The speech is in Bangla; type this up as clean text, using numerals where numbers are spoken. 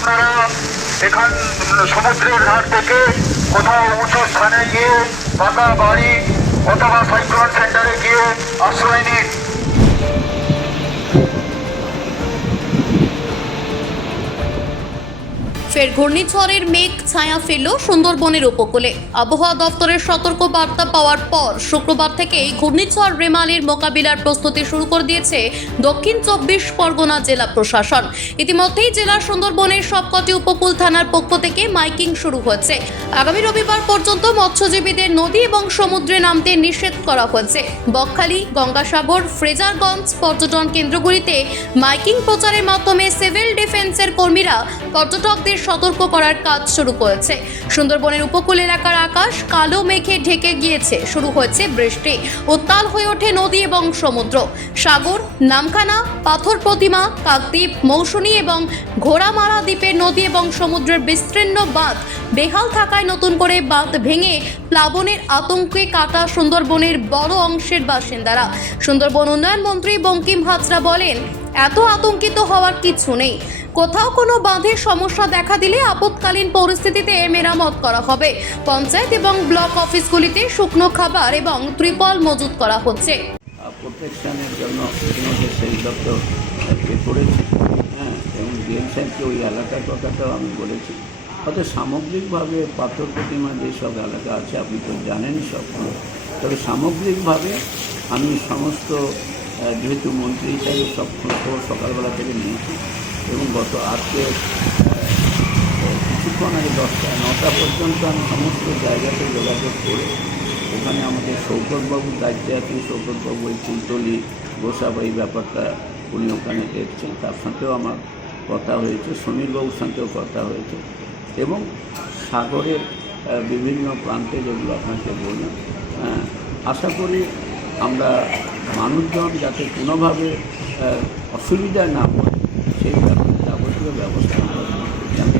আপনারা এখান সমুদ্রের ধার থেকে কোথাও উঁচু স্থানে গিয়ে পাকা বাড়ি অথবা সাইক্লোন সেন্টারে গিয়ে আশ্রয় নিন। ফের ঘূর্ণিঝড়ের মেঘ ছায়া ফেলল সুন্দরবনের উপকূলে। আবহাওয়া দফতরের সতর্ক বার্তা পাওয়ার পর শুক্রবার থেকেই ঘূর্ণিঝড় রেমালের মোকাবিলার প্রস্তুতি শুরু করে দিয়েছে দক্ষিণ 24 পরগনা জেলা প্রশাসন। ইতিমধ্যেই জেলার সুন্দরবনের সবকটি উপকূল থানার পক্ষ থেকে মাইকিং শুরু হয়েছে। আগামী রবিবার পর্যন্ত মৎস্যজীবীদের নদী এবং সমুদ্রে নামতে নিষেধ করা হয়েছে। বকখালি, গঙ্গাসাগর, ফ্রেজারগঞ্জ পর্যটন কেন্দ্রগুলিতে মাইকিং প্রচারের মাধ্যমে সিভিল ডিফেন্সের কর্মীরা পর্যটকদের সতর্ক করার কাজ শুরু করেছে। সুন্দরবনের উপকূল এলাকার আকাশ কালো মেঘে ঢেকে গিয়েছে। শুরু হয়েছে বৃষ্টি। উত্তাল হয়ে ওঠে নদী এবং সমুদ্র। সাগর, নামখানা, পাথর প্রতিমা, কাকদ্বীপ, মৌসুমী এবং ঘোড়ামারা দ্বীপের নদী এবং সমুদ্রের বিস্তীর্ণ বাঁধ বেহাল থাকায় নতুন করে বাঁধ ভেঙে প্লাবনের আতঙ্কে কাটা সুন্দরবনের বড় অংশের বাসিন্দারা। সুন্দরবন উন্নয়ন মন্ত্রী বঙ্কিম হাজরা বলেন, এত আতঙ্কিত হওয়ার কিছু নেই। কোথাও কোনো বাঁধের সমস্যা দেখা দিলে আপৎকালীন পরিস্থিতিতে মেরামত করা হবে। পঞ্চায়েত এবং ব্লক অফিসগুলিতে শুকনো খাবার এবং ত্রিপল মজুত করা হচ্ছে। প্রোটেকশনের জন্য ইতিমধ্যে সেই দপ্তর করেছে, এবং ডিএম সাহেবকে ওই এলাকার কথাটাও আমি বলেছি। হয়তো সামগ্রিকভাবে পাথর প্রতিমা যেসব এলাকা আছে আপনি তো জানেনই সবগুলো, তবে সামগ্রিকভাবে আমি সমস্ত যেহেতু মন্ত্রী হিসাবে সব খবর সকালবেলা থেকে নিয়েছি এবং গত আজকে কিছুক্ষণ আগে 10টা-9টা পর্যন্ত আমি সমস্ত জায়গাতে যোগাযোগ করে ওখানে আমাদের শৌকতবাবুর দায়িত্বে আছেন। শৌকতবাবু এই ফুলতলি গোসাবাই ব্যাপারটা উনি ওখানে দেখছেন, তার সাথেও আমার কথা হয়েছে, সমীরবাবুর সাথেও কথা হয়েছে এবং সাগরের বিভিন্ন প্রান্তে যেগুলো আপনাকে বললাম। আশা করি আমরা মানুষজন যাতে কোনোভাবে অসুবিধা না হয় সেই ব্যাপারে যাবতীয় ব্যবস্থা আমরা